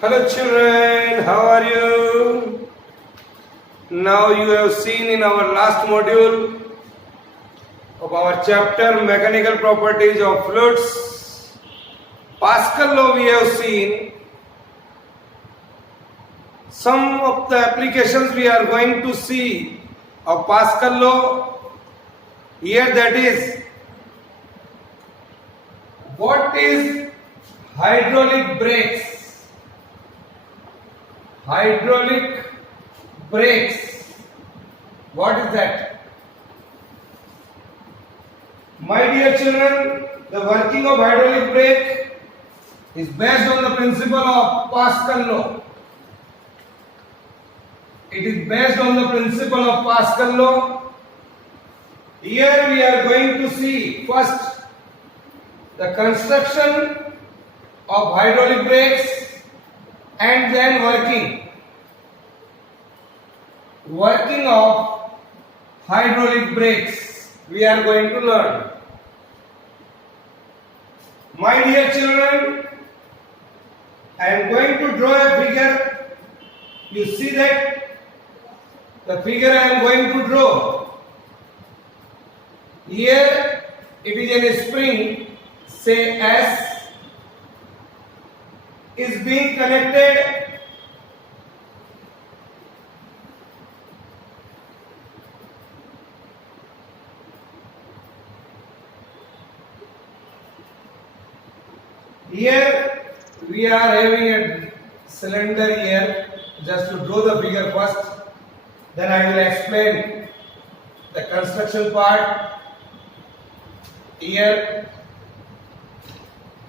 Hello children, how are you? Now you have seen in our last module of our chapter Mechanical Properties of Fluids, Pascal law we have seen. Some of the applications we are going to see of Pascal law here, that is, what is hydraulic brakes? Hydraulic brakes. What is that? My dear children, the working of hydraulic brake is based on the principle of Pascal law. It is based on the principle of Pascal law. Here we are going to see first the construction of hydraulic brakes and then working of hydraulic brakes we are going to learn. My dear children, I am going to draw a figure. You see that the figure I am going to draw. Here it is in a spring, say S, is being connected here. We are having a cylinder here. Just to draw the figure first, then I will explain the construction part. Here,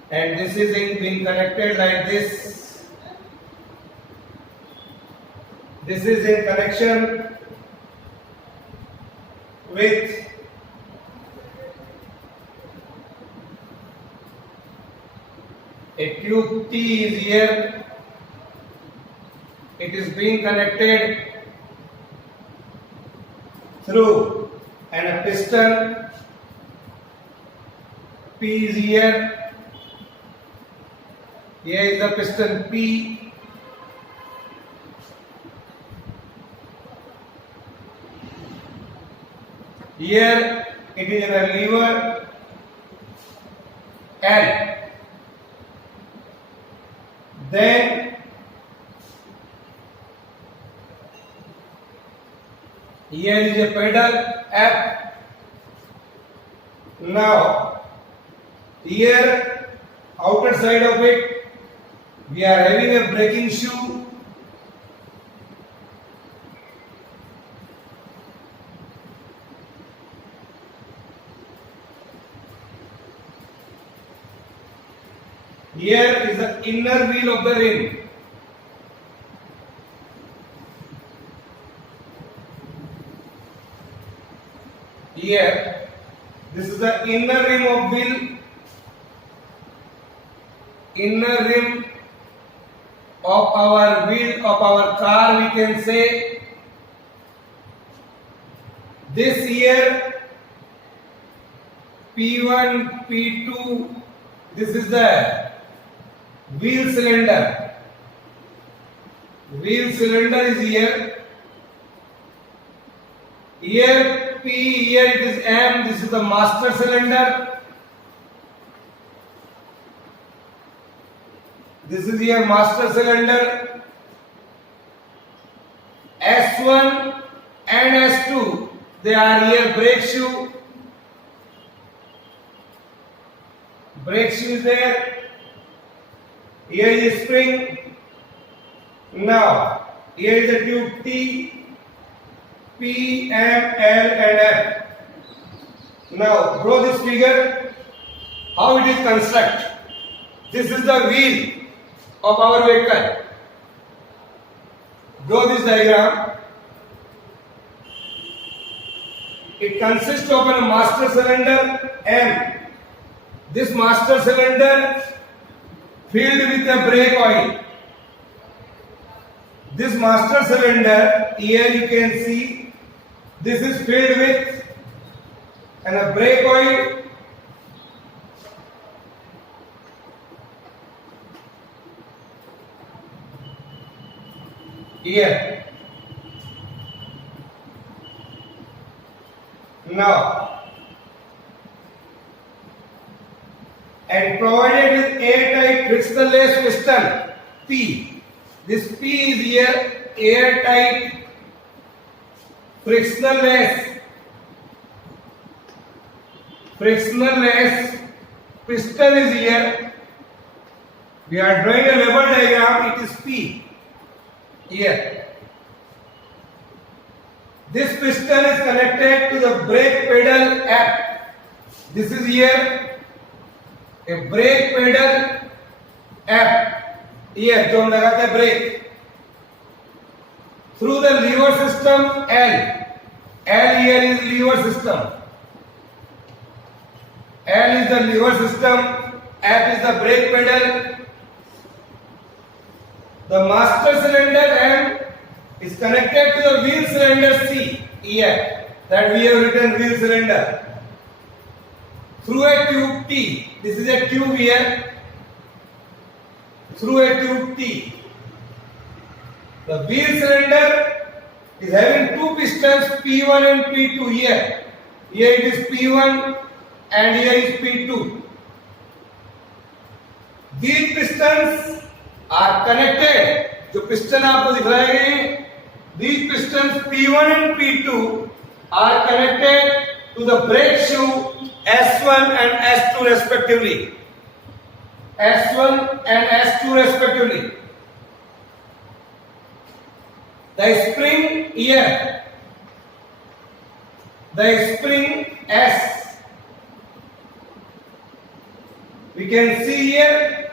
and this is being connected like this. This is in connection with a tube T is here. It is being connected through and a piston P is here. Here is the piston P. Here it is in a lever L. Then here is a pedal F. Now here outer side of it we are having a braking shoe. Here is the inner wheel of the rim. Here, this is the inner rim of wheel. Inner rim of our wheel of our car, we can say. This here, P1, P2, this is the wheel cylinder. Wheel cylinder is here. Here P, here it is M, this is the master cylinder. This is here master cylinder. S1 and S2, they are here brake shoe. Brake shoe is there. Here is spring. Now, here is the tube T, P, M, L and F. Now, draw this figure, how it is constructed. This is the wheel of our vehicle. Draw this diagram. It consists of a master cylinder M. This master cylinder filled with a brake oil. This master cylinder, here you can see, this is filled with a brake oil. here. Now, and provided with airtight frictionless piston P. This P is here airtight frictionless piston is here. We are drawing a lever diagram. It is P here. This piston is connected to the brake pedal F. This is here a brake pedal F. Here जो हम लगाते हैं brake through the lever system L. L here is lever system. L is the lever system. F is the brake pedal. The master cylinder M is connected to the wheel cylinder C. Here, that we have written wheel cylinder. Through a tube T. This is a tube here. Through a tube T. The wheel cylinder is having two pistons P1 and P2 here. Here it is P1 and here is P2. These pistons are connected. जो piston आपको दिखाए गए, these pistons P1 and P2 are connected to the brake shoe S1 and S2 respectively. S1 and S2 respectively. The spring here, the spring S, we can see here,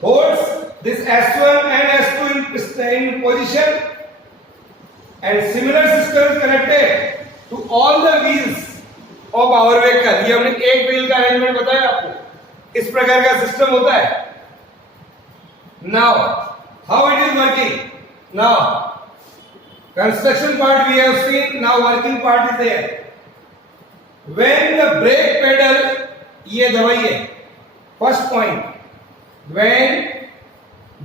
holds this S1 and S2 in position, and similar system is connected to all the wheels of our vehicle. ये हमने एक wheel का arrangement बताया आपको, इस प्रकार का system होता है. Now, how it is working? Now, construction part we have seen. Now working part is there. When the brake pedal, ये दबाइए. First point. When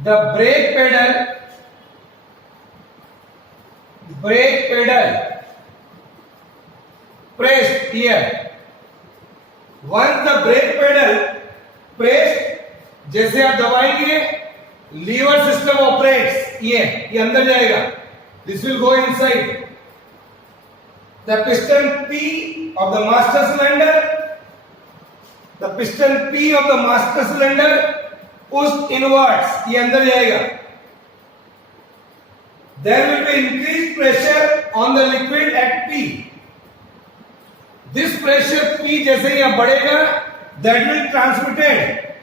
the brake pedal pressed here. Once the brake pedal pressed, जैसे आप दबाएंगे, lever system operates. ये अंदर जाएगा. This will go inside. The piston P of the master cylinder, the piston P of the master cylinder pushed inwards. ये अंदर जाएगा. There will be increased pressure on the liquid at P. This pressure P जैसे यहाँ बढ़ेगा, that will transmitted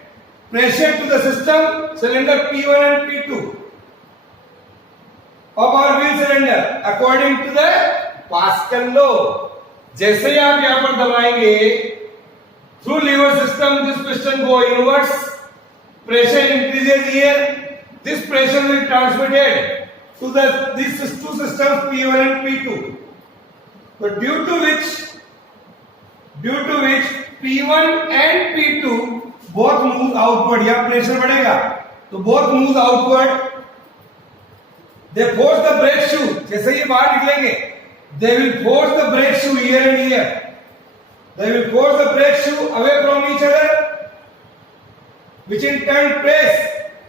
pressure to the system cylinder P1 and P2 of our wheel cylinder according to the Pascal law. जैसे ही आप यहाँ पर दबाएंगे, through lever system this piston go inwards, pressure increases here. This pressure will be transmitted to these two systems P1 and P2. So due to which P1 and P2 both move outward. यहाँ pressure बढ़ेगा, तो both move outward. They force the brake shoe. जैसे ये बाहर निकलेंगे, they will force the brake shoe here and here. They will force the brake shoe away from each other, which in turn press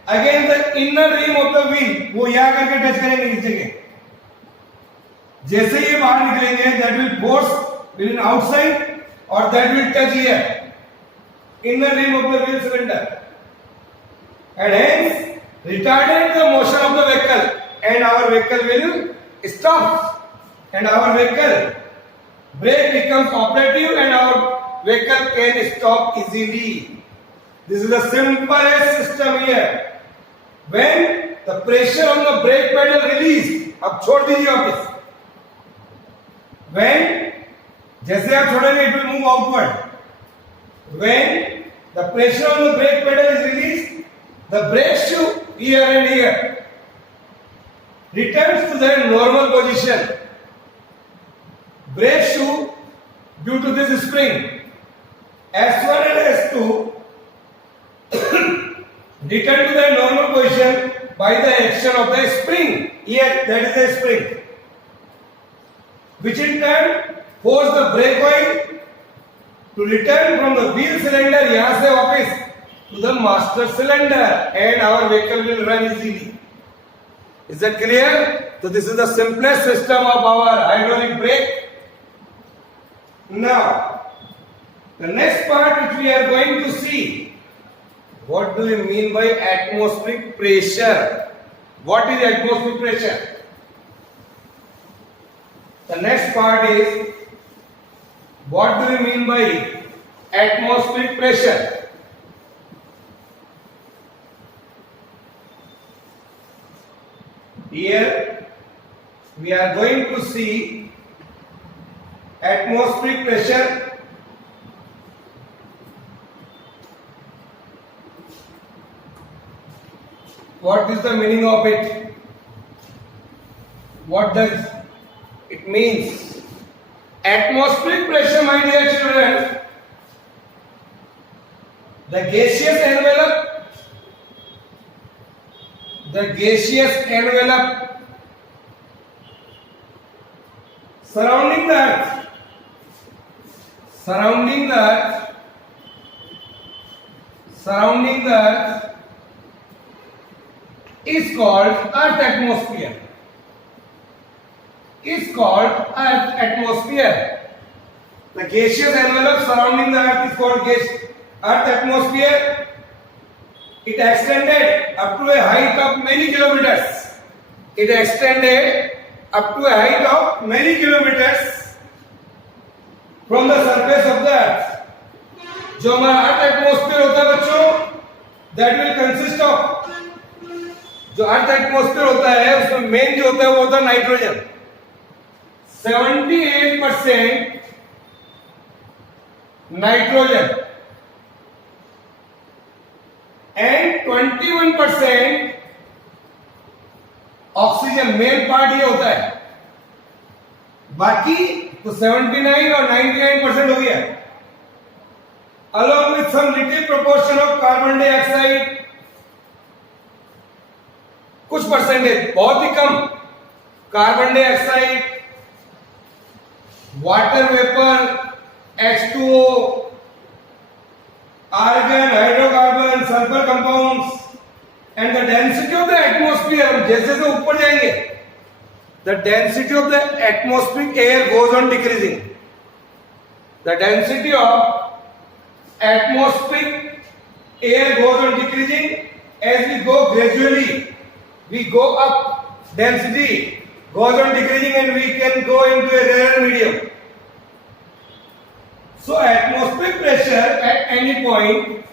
against the inner rim of the wheel. वो यहाँ करके touch करेंगे इस जगह. जैसे ये बाहर निकलेंगे, that will force will outside or that will touch here, inner rim of the wheel cylinder, and hence retarded the motion of the vehicle, and our vehicle will stop, and our vehicle brake becomes operative, and our vehicle can stop easily. This is the simplest system here. When the pressure on the brake pedal released, अब छोड़ दीजिए वापस. When जैसे आप छोड़ेंगे, it will move outward. When the pressure on the brake pedal is released, the brake shoe here and here returns to their normal position. Brake shoe, due to this spring, S1 and S2 return to their normal position by the action of the spring. Here, that is the spring, which in turn force the brake oil to return from the wheel cylinder यहाँ से वापस to the master cylinder, and our vehicle will run easily. Is that clear? So this is the simplest system of our hydraulic brake. Now, the next part which we are going to see, what do we mean by atmospheric pressure? What is atmospheric pressure? The next part is, what do we mean by atmospheric pressure? Here we are going to see atmospheric pressure. What is the meaning of it? What does it means? Atmospheric pressure, my dear children, the gaseous envelope surrounding the earth is called earth atmosphere. The gaseous envelope surrounding the earth is called earth atmosphere. It extended up to a height of many kilometers. From the surface of the earth. जो हमारा earth atmosphere होता है बच्चों, that will consist of, जो earth atmosphere होता है उसमें main जो होता है वो होता है nitrogen. 78% nitrogen and 21% oxygen. Main part ये होता है, बाकी तो 79 और 99% हो गया. Along with some little proportion of carbon dioxide, कुछ परसेंटेज, बहुत ही कम, carbon dioxide, water vapour, H2O, argon, hydrocarbon, sulfur compounds, and the density of the atmosphere. जैसे जैसे ऊपर जाएंगे, the density of the atmospheric air goes on decreasing. The density of atmospheric air goes on decreasing as we go gradually. We go up, density goes on decreasing, and we can go into a rarer medium. So atmospheric pressure at any point,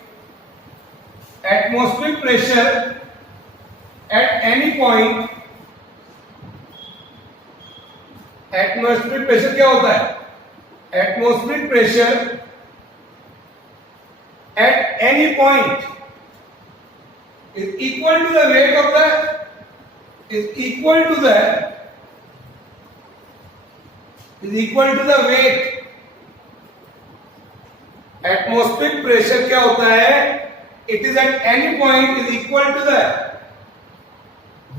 atmospheric pressure क्या होता है? Atmospheric pressure at any point is equal to the weight of the weight. Atmospheric pressure क्या होता है? It is at any point is equal to the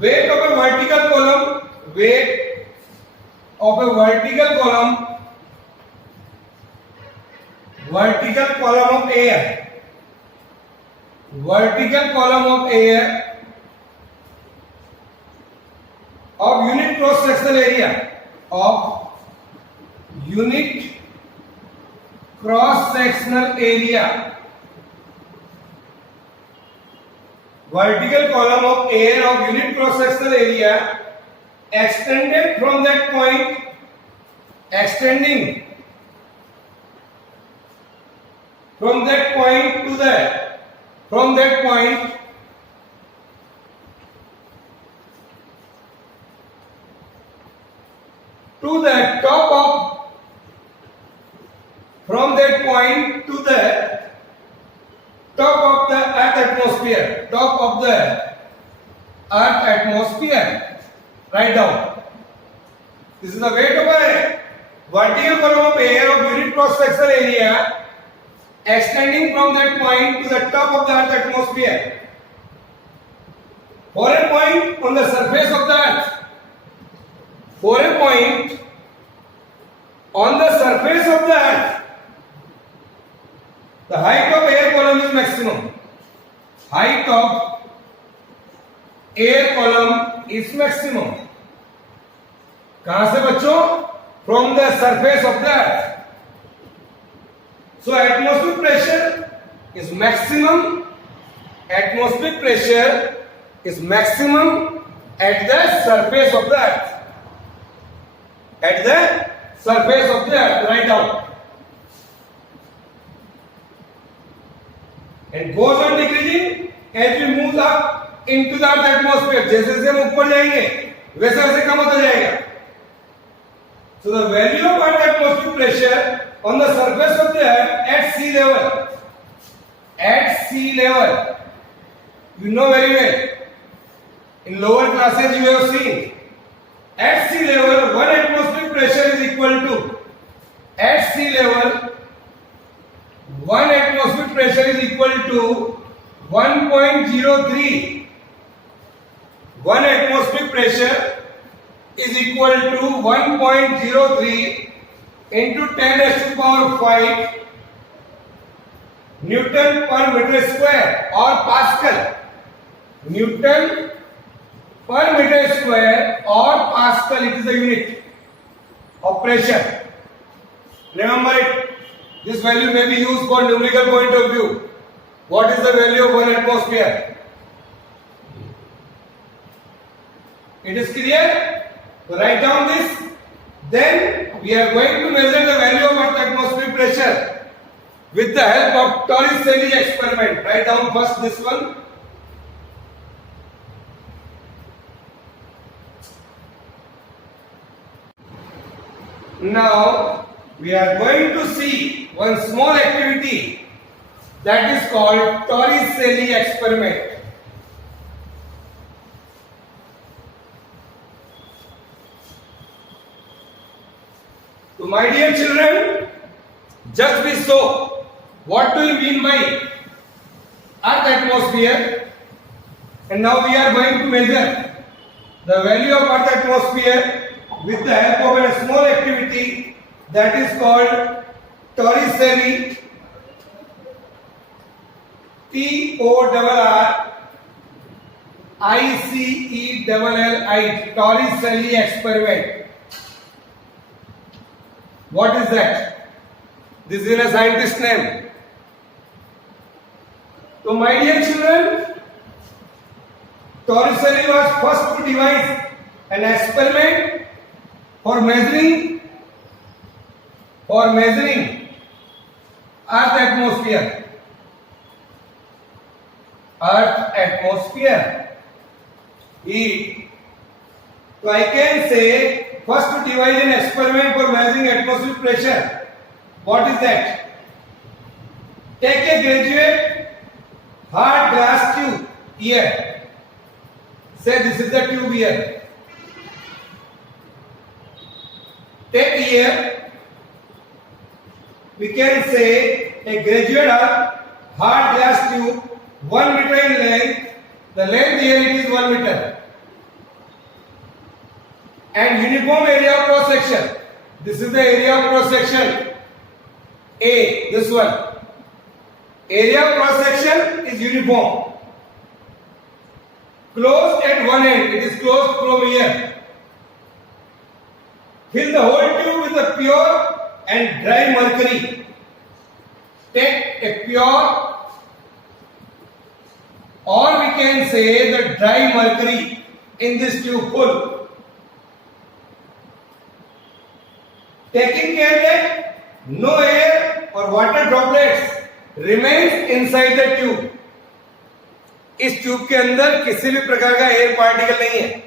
weight of a vertical column of air of unit cross sectional area vertical column of air of unit cross sectional area extending from that point to the top of the earth atmosphere. Write down. This is the weight of a vertical column of air of unit cross sectional area extending from that point to the top of the earth atmosphere. For a point on the surface of the earth, for a point on the surface of the earth, the height of air column is maximum. Height of air column is maximum. कहां से बच्चों? From the surface of the earth. So atmospheric pressure is maximum. Atmospheric pressure is maximum at the surface of the earth. At the surface of the earth, write down. And goes on decreasing as we move up into the earth atmosphere. जैसे जैसे हम ऊपर जाएंगे वैसे वैसे कम होता जाएगा. So the value of earth atmospheric pressure on the surface of the earth at sea level. At sea level, you know very well. In lower classes you have seen. At sea level, one atmospheric pressure is equal to. At sea level, one atmospheric pressure is equal to 1.03. One atmospheric pressure is equal to 1.03 into 10 raised to power 5 Newton per meter square or Pascal. Newton per meter square or Pascal, it is the unit of pressure. Remember it. This value may be used for numerical point of view. What is the value of 1 atmosphere? It is clear? So write down this. Then we are going to measure the value of earth atmospheric pressure with the help of Torricelli experiment. Write down first this one. Now we are going to see one small activity that is called Torricelli experiment. So my dear children, just we saw what do we mean by earth atmosphere, and now we are going to measure the value of earth atmosphere with the help of a small activity that is called Torricelli, Torricelli, Torricelli experiment. What is that? This is a scientist name. So my dear children, Torricelli was first to devise an experiment for measuring earth atmosphere. So I can say first to devise an experiment for measuring atmospheric pressure. What is that? Take a graduate hard glass tube here. Say this is the tube here. Take here, we can say a graduate hard glass tube 1 meter in length. The length here it is 1 meter. And uniform area of cross section. This is the area of cross section. A, this one. Area of cross section is uniform. Closed at one end. It is closed from here. Fill the whole tube with a pure and dry mercury. Take a pure, or we can say the dry mercury in this tube full. Taking care that no air or water droplets remains inside the tube. इस tube के अंदर किसी भी प्रकार का air particle नहीं है.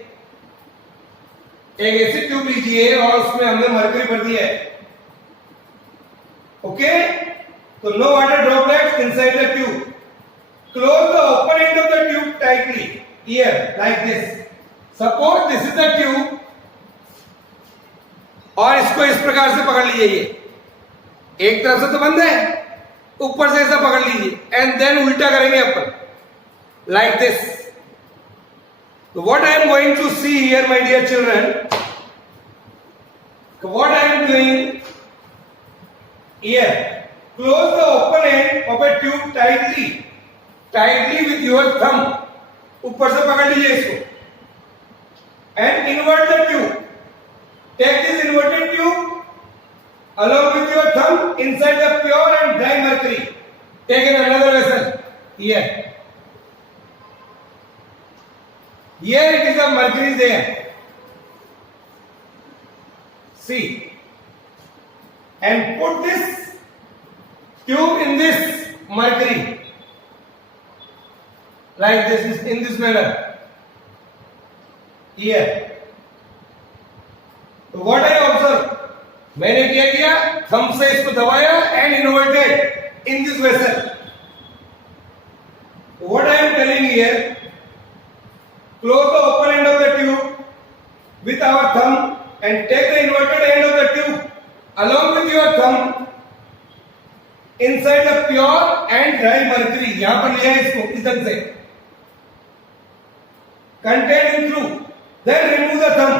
एक ऐसी ट्यूब लीजिए और उसमें हमने मरकरी भर दिया है. ओके, तो no water droplets inside the tube. Close the open end of the tube tightly here like this. Suppose this is the tube और इसको इस प्रकार से पकड़ लीजिए. ये एक तरफ से तो बंद है, ऊपर से ऐसा पकड़ लीजिए एंड देन उल्टा करेंगे अपन like this. So what I am going to see here, my dear children, what I am doing here, close the open end of a tube tightly with your thumb. ऊपर से पकड़ लीजिए इसको and invert the tube. Take this inverted tube along with your thumb inside the pure and dry mercury. Take in another vessel here. Here it is the mercury is there. See, and put this tube in this mercury like this, in this manner. Here. तो what I observe, मैंने क्या किया, thumb से इसको दबाया and inverted in this vessel. What I am telling here, close the open end of the tube with our thumb and take the inverted end of the tube along with your thumb inside the pure and dry mercury. यहां पर लिया है इसको इस ढंग से, contain in through, then remove the thumb,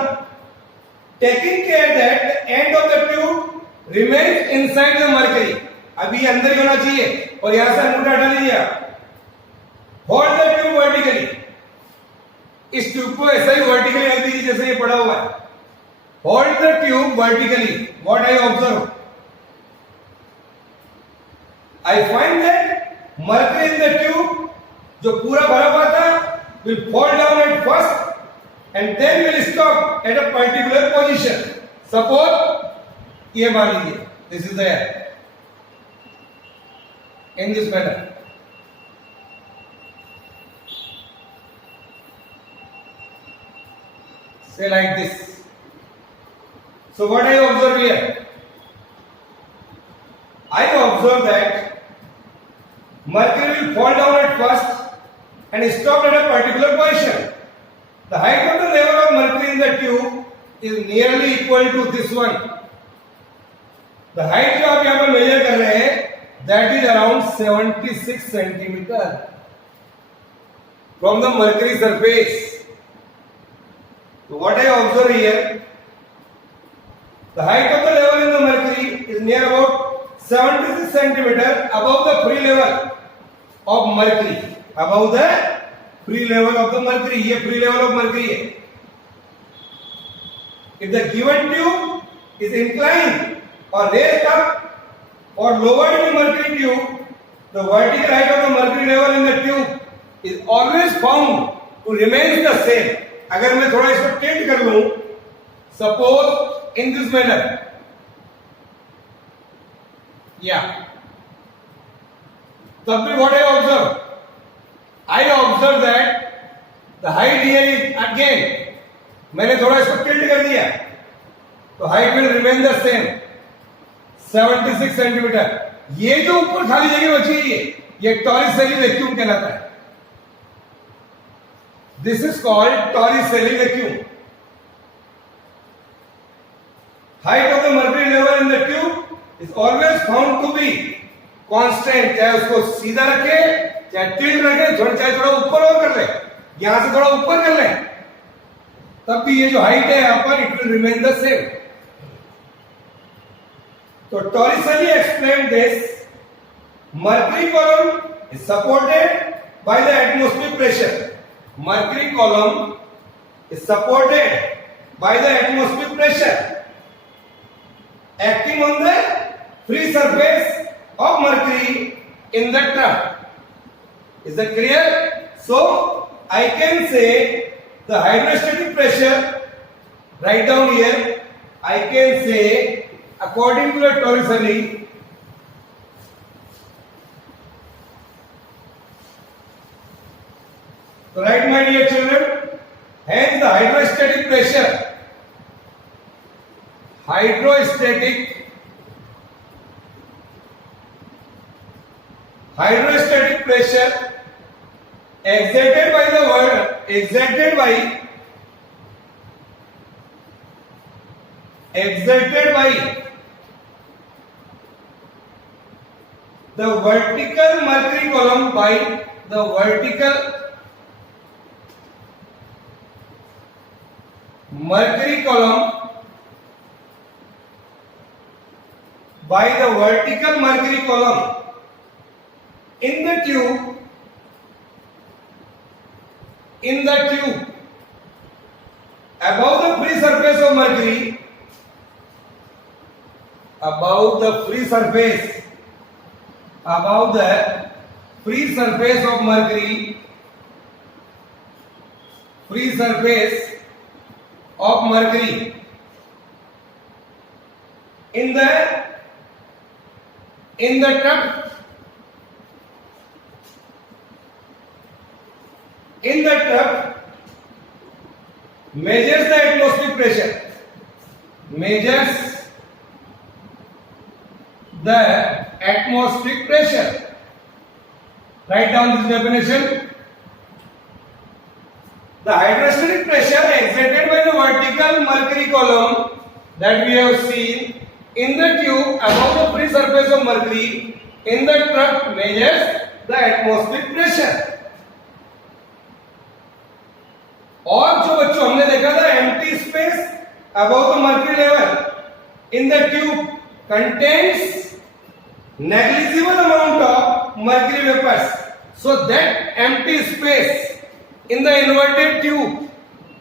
taking care that the end of the tube remains inside the mercury. अभी ये अंदर ही होना चाहिए और यहां से अंगूठा हटा लीजिए आप. Hold the tube vertically. इस ट्यूब को ऐसा ही वर्टिकली रख दीजिए जैसे ये पड़ा हुआ है. Hold the tube vertically. What I observe, I find that mercury in the tube जो पूरा भरा हुआ था will fall down at first and then will stop at a particular position. Suppose ये मान लीजिए this is there in this manner. Say like this. So what I observe here? I observe that mercury will fall down at first and stop at a particular position. The height of the level of mercury in the tube is nearly equal to this one. The height जो आप यहाँ पर measure कर रहे हैं, that is around 76 centimeter from the mercury surface. So what I observe here, the height of the level in the mercury is near about 76 centimeter above the free level of mercury. Above the free level of the mercury. ये free level of mercury है. If the given tube is inclined or raised up or lowered in the mercury tube, the vertical height of the mercury level in the tube is always found to remain the same. अगर मैं थोड़ा इसको tilt कर लूं, suppose in this manner, yeah, तब भी what I observe? I observe that the height here is again, मैंने थोड़ा इसको टिल्ट कर दिया, तो height will remain the same, 76 centimetre. ये जो ऊपर खाली जगह बची है ये टॉरिसेली वैक्यूम कहलाता है. This is called Torricelli vacuum. Height of the mercury level in the tube is always found to be constant. चाहे उसको सीधा रखे, चाहे टिल्ट रखे, चाहे थोड़ा ऊपर और कर ले, यहां से थोड़ा ऊपर कर ले, तब भी ये जो हाइट है यहाँ पर it will remain the same. तो Torricelli explained this. Mercury column is supported by the atmospheric pressure. Mercury column is supported by the atmospheric pressure acting on the free surface of mercury in the drum. Is that clear? So I can say the hydrostatic pressure, write down here, I can say according to the Torricelli, so right, my dear children, hence the hydrostatic pressure, hydrostatic pressure exerted by the vertical mercury column by the vertical mercury column by the vertical mercury column in the tube above the free surface of mercury, above the free surface of mercury, in the tub measures the atmospheric pressure, Write down this definition. The hydrostatic pressure exerted by the vertical mercury column that we have seen in the tube above the free surface of mercury in the tub measures the atmospheric pressure. और जो बच्चों हमने देखा था empty space above the mercury level in the tube contains negligible amount of mercury vapors. So that empty space in the inverted tube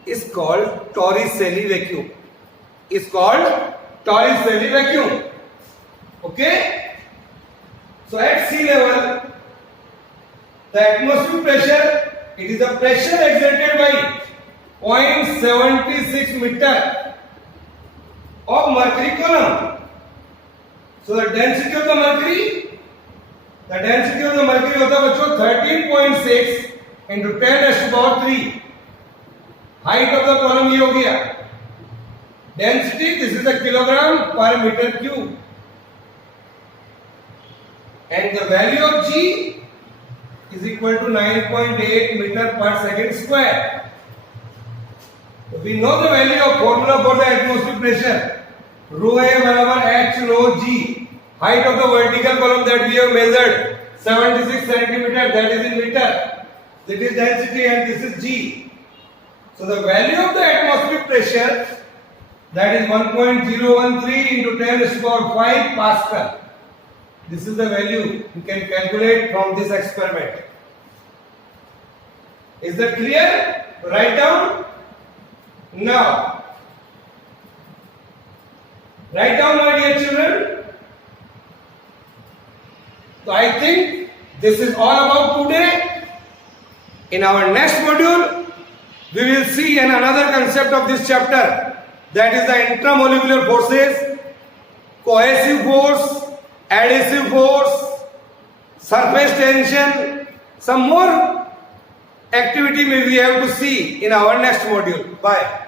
is called Torricelli vacuum. Okay? So at sea level, the atmospheric pressure, it is the pressure exerted by 0.76 meter of mercury column. So the density of the mercury होता है बच्चों 13.6 into 10⁻³ height of the column ये हो गया. Density this is the kilogram per metre cube and the value of G is equal to 9.8 meter per second square. So we know the value of formula for the atmospheric pressure. Rho A बराबर H rho G. Height of the vertical column that we have measured 76 centimeter, that is in meter. That is density and this is G. So the value of the atmospheric pressure, that is 1.013 into 10⁵ Pascal. This is the value you can calculate from this experiment. Is that clear? Write down now. Write down, my dear children. So I think this is all about today. In our next module, we will see another concept of this chapter, that is the intramolecular forces, cohesive force, adhesive force, surface tension. Some more activity we have to see in our next module. Bye.